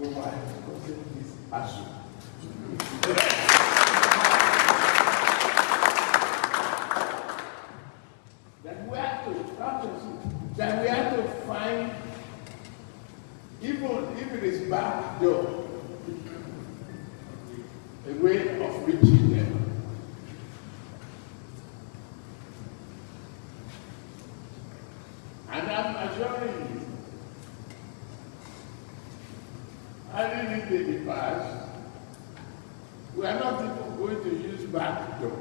we might consider this Asuu. That we have to find, even if it is back door, a way of reaching them. And I'm assuring you, having it in the past, we are not even going to use back door.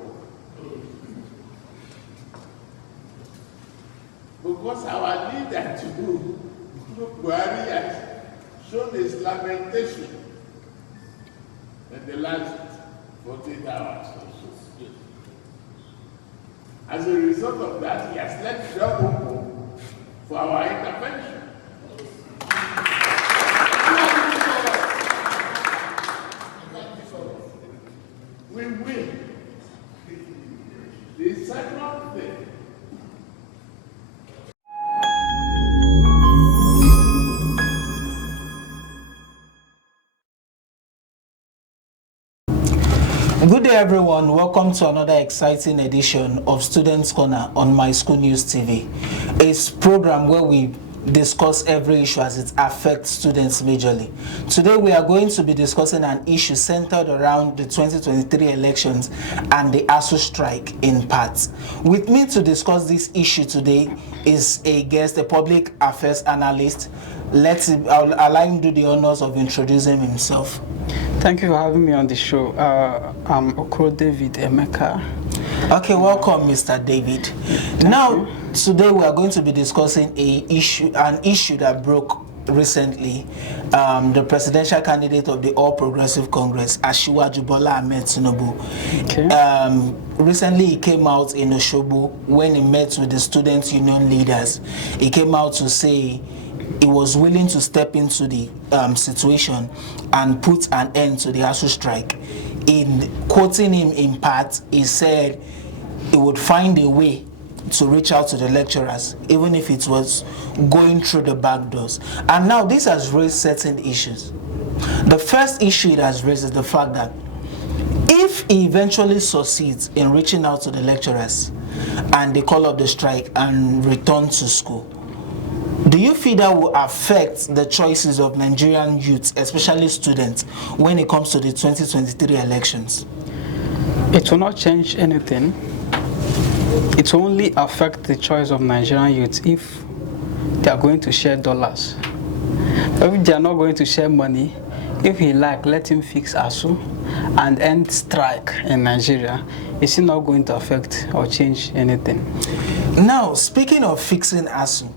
Because our leader too, Buhari has shown his lamentation in the last 48 hours or so. As a result of that, he has left the door open for our intervention. We win. The second thing, good day, everyone. Welcome to another exciting edition of Students Corner on My School News TV. It's a program where we discuss every issue as it affects students majorly. Today we are going to be discussing an issue centered around the 2023 elections and the Asuu strike in part. With me to discuss this issue today is a guest, a public affairs analyst. I'll allow him to do the honors of introducing himself. Thank you for having me on the show. I'm Okoro David Emeka. Okay, welcome, Mr. David. Today we are going to be discussing an issue that broke recently. The presidential candidate of the All Progressive Congress, Asiwaju Bola Ahmed Tinubu. Okay. Recently, he came out in Osogbo when he met with the student union leaders. He came out to say he was willing to step into the situation and put an end to the Asuu strike. In quoting him in part, he said he would find a way to reach out to the lecturers, even if it was going through the back doors. And now this has raised certain issues. The first issue it has raised is the fact that if he eventually succeeds in reaching out to the lecturers and they call up the strike and return to school, do you feel that will affect the choices of Nigerian youth, especially students, when it comes to the 2023 elections? It will not change anything. It will only affect the choice of Nigerian youth if they are going to share dollars. If they are not going to share money, if he let him fix Asuu and end strike in Nigeria, it's not going to affect or change anything. Now, speaking of fixing Asuu,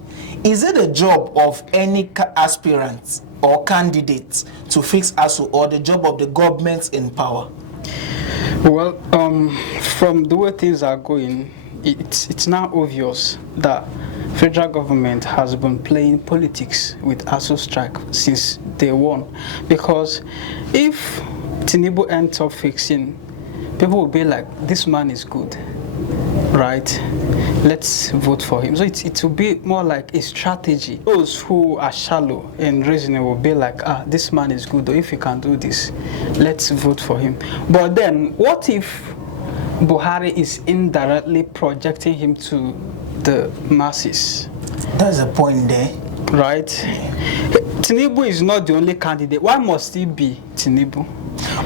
is it the job of any aspirant or candidate to fix Asuu, or the job of the government in power? Well, from the way things are going, it's now obvious that federal government has been playing politics with Asuu strike since day one. Because if Tinubu ends up fixing, people will be like, this man is good, right? Let's vote for him. So it will be more like a strategy. Those who are shallow in reasoning will be like, this man is good, or if he can do this, let's vote for him. But then, what if Buhari is indirectly projecting him to the masses? That's the point there. Right? Tinubu is not the only candidate. Why must he be Tinubu?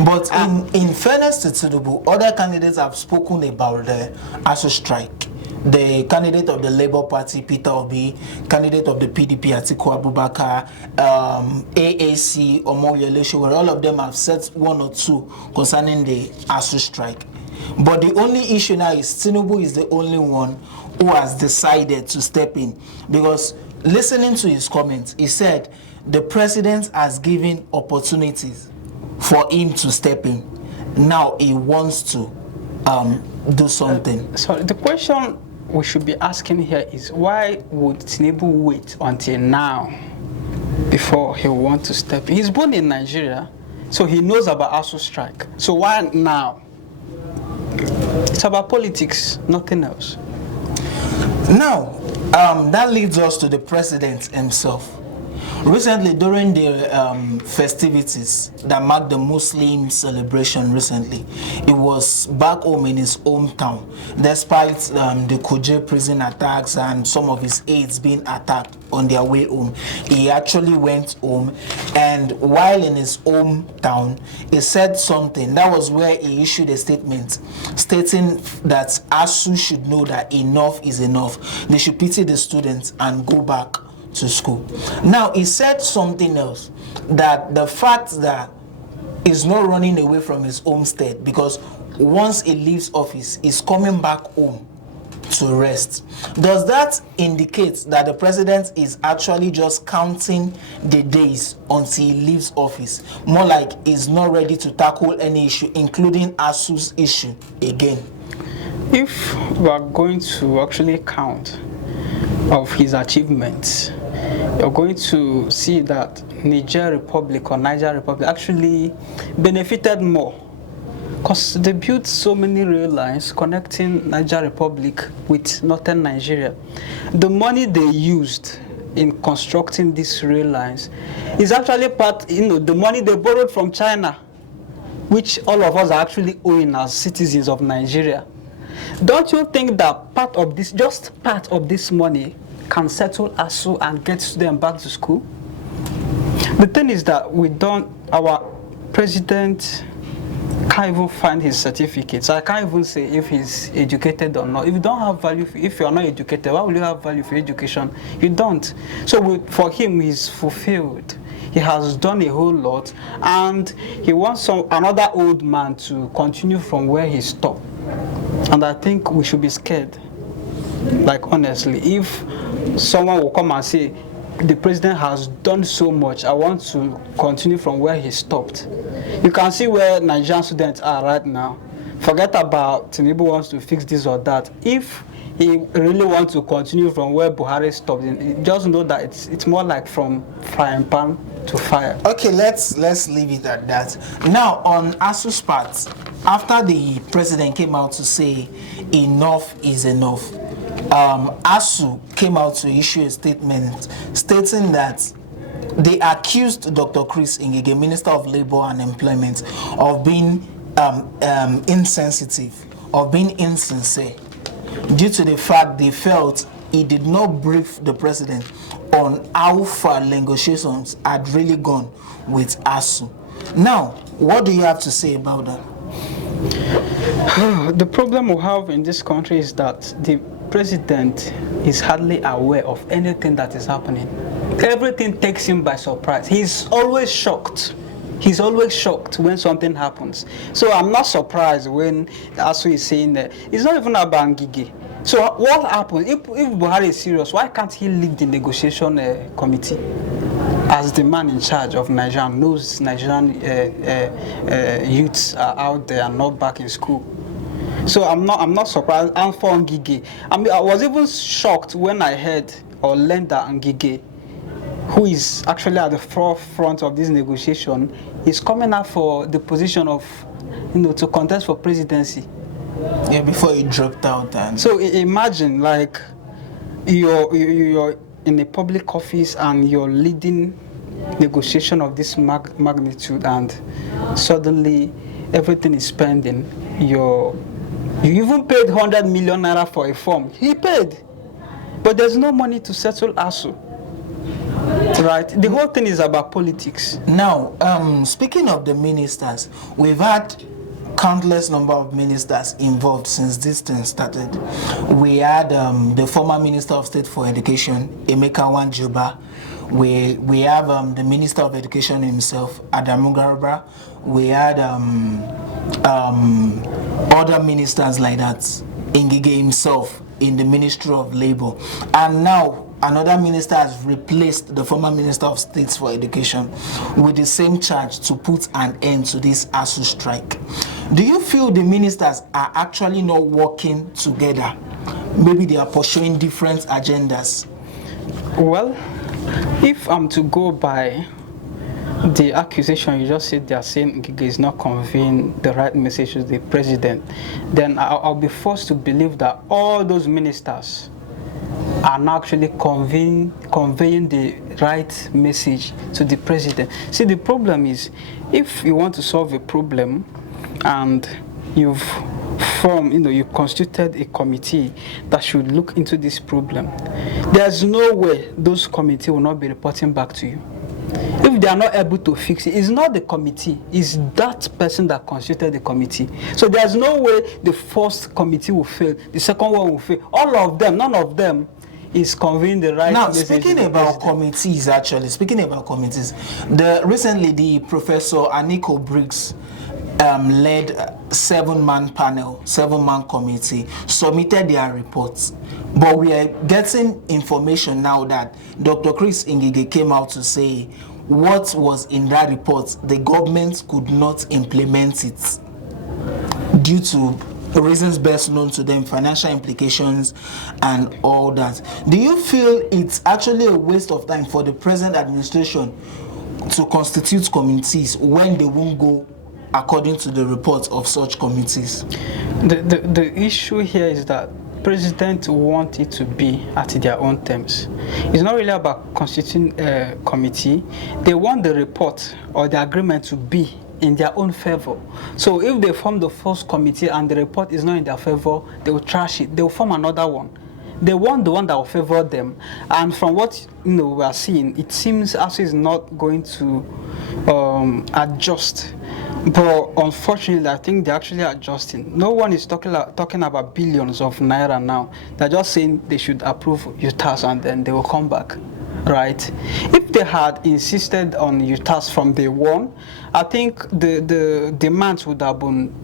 But in fairness to Tinubu, other candidates have spoken about the Asuu strike. The candidate of the Labour Party, Peter Obi, candidate of the PDP, Atiku Abubakar, AAC, Omoyele Sowore, all of them have said one or two concerning the Asuu strike. But the only issue now is Tinubu is the only one who has decided to step in. Because listening to his comments, he said the president has given opportunities for him to step in. Now he wants to do something. So the question we should be asking here is, why would Tinubu wait until now before he will want to step in? He's born in Nigeria, so he knows about Asuu strike. So why now? It's about politics, nothing else. Now, that leads us to the president himself. Recently, during the festivities that marked the Muslim celebration recently, it was back home in his hometown. Despite the Kuje prison attacks and some of his aides being attacked on their way home, he actually went home, and while in his hometown, he said something. That was where he issued a statement stating that Asuu should know that enough is enough. They should pity the students and go back to school. Now, he said something else, that the fact that he's not running away from his homestead, because once he leaves office, he's coming back home to rest. Does that indicate that the president is actually just counting the days until he leaves office? More like he's not ready to tackle any issue, including Asu's issue again. If we are going to actually count of his achievements, you're going to see that Niger Republic actually benefited more, because they built so many rail lines connecting Niger Republic with northern Nigeria. The money they used in constructing these rail lines is actually the money they borrowed from China, which all of us are actually owing as citizens of Nigeria. Don't you think that part of this money can settle Asuu and get them back to school? The thing is that our president can't even find his certificates. I can't even say if he's educated or not. If you don't have value, if you are not educated, why will you have value for education? You don't. So for him, he's fulfilled. He has done a whole lot, and he wants another old man to continue from where he stopped. And I think we should be scared. Like, honestly, if someone will come and say, the president has done so much, I want to continue from where he stopped. You can see where Nigerian students are right now. Forget about Tinubu wants to fix this or that. If he really wants to continue from where Buhari stopped, just know that it's more like from frying pan to fire. Okay, let's leave it at that. Now, on Asu's part, after the president came out to say enough is enough, Asuu came out to issue a statement stating that they accused Dr. Chris Ngige, Minister of Labor and Employment, of being insensitive, of being insincere, due to the fact they felt he did not brief the president on how far negotiations had really gone with Asuu. Now, what do you have to say about that? The problem we have in this country is that the president is hardly aware of anything that is happening. Everything takes him by surprise. He's always shocked. He's always shocked when something happens. So I'm not surprised when Asuu is saying that it's not even about Ngige. So what happens if Buhari is serious? Why can't he lead the negotiation committee as the man in charge of Nigeria, knows Nigerian youths are out there and not back in school? So I'm not surprised. And for Ngige, I was even shocked when I heard or learned that Ngige, who is actually at the forefront of this negotiation, is coming up for the position of, to contest for presidency. Yeah, before he dropped out. And so imagine, like, you're in a public office and you're leading negotiation of this magnitude, and suddenly everything is pending. You even paid 100 million naira for a form. He paid, but there's no money to settle Asuu. Right? The whole thing is about politics. Now, speaking of the ministers, we've had countless number of ministers involved since this thing started. We had the former Minister of State for Education, Emeka Wanjuba. We have the Minister of Education himself, Adamu Garba. We had other ministers like that, Ngige himself in the Ministry of Labor. And now another minister has replaced the former Minister of State for Education with the same charge to put an end to this Asuu strike. Do you feel the ministers are actually not working together? Maybe they are pursuing different agendas? Well, if I'm to go by the accusation you just said, they are saying Ngige is not conveying the right message to the president, then I'll be forced to believe that all those ministers are now actually conveying the right message to the president. See, the problem is, if you want to solve a problem and you've you constituted a committee that should look into this problem, there's no way those committee will not be reporting back to you. If they are not able to fix it, it's not the committee, it's that person that constituted the committee. So there's no way the first committee will fail, the second one will fail. All of them, none of them is conveying the right now, message. speaking about committees, recently the Professor Aniko Briggs led 7-man panel, 7-man committee, submitted their reports. But we are getting information now that Dr. Chris Ngige came out to say what was in that report, the government could not implement it due to reasons best known to them, financial implications and all that. Do you feel it's actually a waste of time for the present administration to constitute committees when they won't go according to the reports of such committees? The issue here is that president want it to be at their own terms. It's not really about constituting a committee. They want the report or the agreement to be in their own favor. So if they form the first committee and the report is not in their favor, they will trash it. They will form another one. They want the one that will favor them. And from what we are seeing, it seems Asuu is not going to adjust. But unfortunately, I think they're actually adjusting. No one is talking about billions of naira now. They're just saying they should approve UTAS and then they will come back, right? If they had insisted on UTAS from day one, I think the demands would have been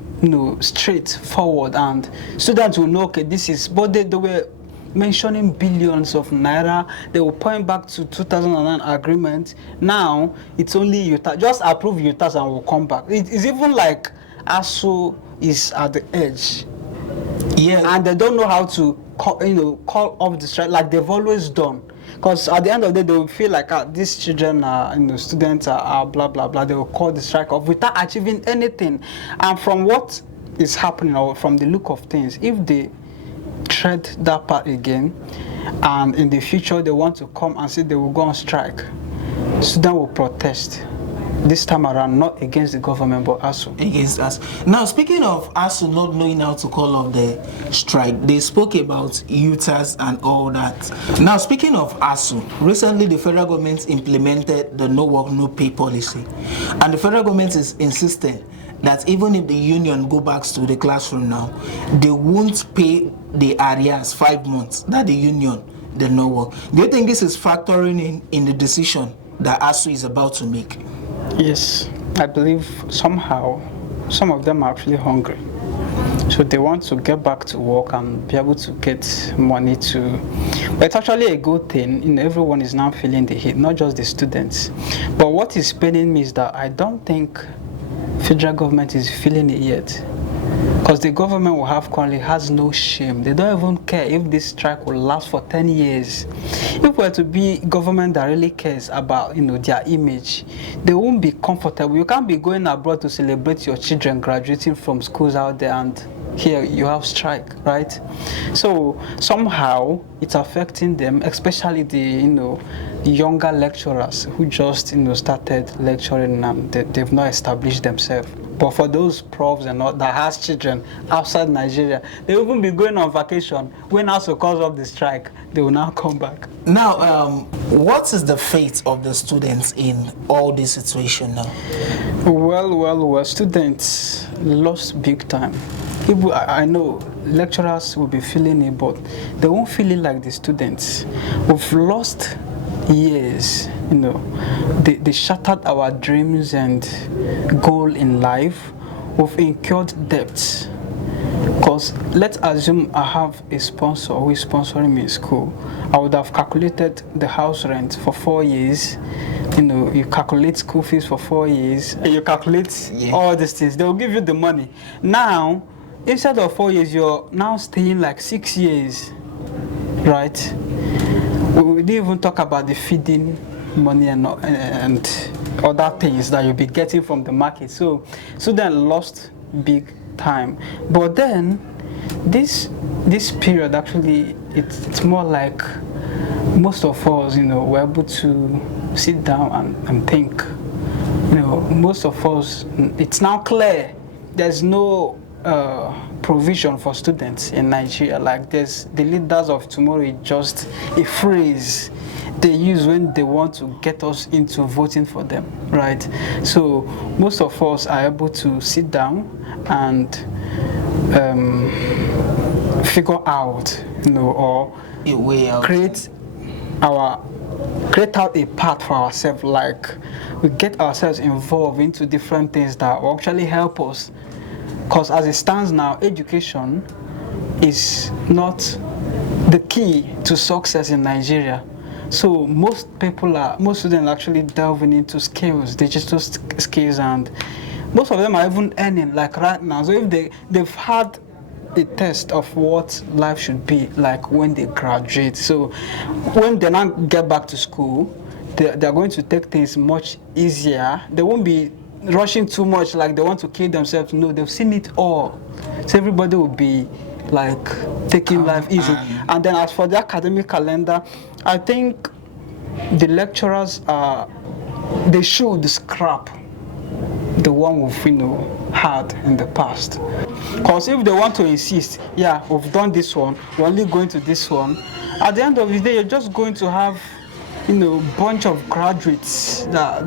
straightforward and students will know, okay, this is, but they were mentioning billions of naira. They will point back to 2009 agreement. Now it's only UTAS. Just approve UTAS and we'll come back. It's even like Asuu is at the edge. Yeah, and they don't know how to call off the strike like they've always done. Because at the end of the day, they will feel like these children are, students are blah blah blah. They will call the strike off without achieving anything. And from what is happening, or from the look of things, if they tread that part again and in the future they want to come and say they will go on strike, Sudan will protest this time around, not against the government but Asuu. Against us. Now, speaking of Asuu not knowing how to call off the strike, they spoke about UTAS and all that. Now, speaking of Asuu, recently the federal government implemented the no work, no pay policy, and the federal government is insisting that even if the union go back to the classroom now, they won't pay the arrears 5 months that the union did not work. Do you think this is factoring in the decision that Asuu is about to make? Yes, I believe somehow some of them are actually hungry. So they want to get back to work and be able to get money to... But it's actually a good thing. Everyone is now feeling the heat, not just the students. But what is paining me is that I don't think federal government is feeling it yet, because the government we have currently has no shame. They don't even care if this strike will last for 10 years. If we're to be government that really cares about their image, they won't be comfortable. You can't be going abroad to celebrate your children graduating from schools out there and here you have strike, right? So somehow it's affecting them, especially the younger lecturers who just started lecturing and they've not established themselves. But for those profs and all that has children outside Nigeria, they will even be going on vacation. When also cause of the strike, they will now come back. Now, what is the fate of the students in all this situation now? Well, students lost big time. I know lecturers will be feeling it, but they won't feel it like the students. We've lost years, they shattered our dreams and goal in life. We've incurred debts. Because let's assume I have a sponsor who is sponsoring me in school. I would have calculated the house rent for 4 years. You calculate school fees for 4 years. You calculate all these things. They will give you the money. Now, instead of 4 years, you're now staying like 6 years, right? We didn't even talk about the feeding money and other things that you'll be getting from the market. So students lost big time. But then this period actually it's more like most of us, were able to sit down and think. Most of us, it's now clear there's no provision for students in Nigeria. Like there's the leaders of tomorrow is just a phrase they use when they want to get us into voting for them, right? So most of us are able to sit down and figure out, or A way out. create out a path for ourselves. Like we get ourselves involved into different things that will actually help us. Because as it stands now, education is not the key to success in Nigeria. So most students are actually delving into skills, digital skills, and most of them are even earning like right now. So if they've had a test of what life should be like when they graduate. So when they now get back to school, they're going to take things much easier. They won't be rushing too much like they want to kill themselves. No, they've seen it all. So everybody will be like taking life easy. And then as for the academic calendar, I think the lecturers they should scrap the one we've had in the past. Because if they want to insist, yeah, we've done this one, we're only going to this one, at the end of the day, you're just going to have bunch of graduates that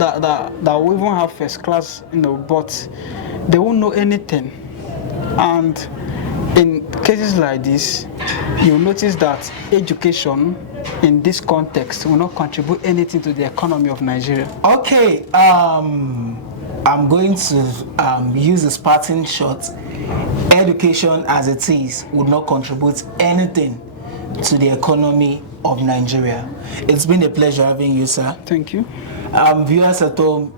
will even have first class, but they won't know anything. And in cases like this, you'll notice that education in this context will not contribute anything to the economy of Nigeria. Okay, I'm going to use a Spartan shot. Education as it is would not contribute anything to the economy of Nigeria. It's been a pleasure having you, sir. Thank you. Viewers at home,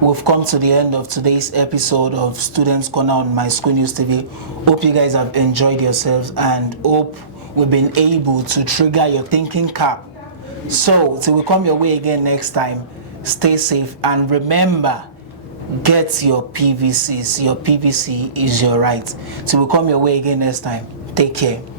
we've come to the end of today's episode of Students Corner on My School News TV. Hope you guys have enjoyed yourselves and hope we've been able to trigger your thinking cap. So, till we come your way again next time, stay safe and remember, get your PVCs. Your PVC is your right. Till we come your way again next time, take care.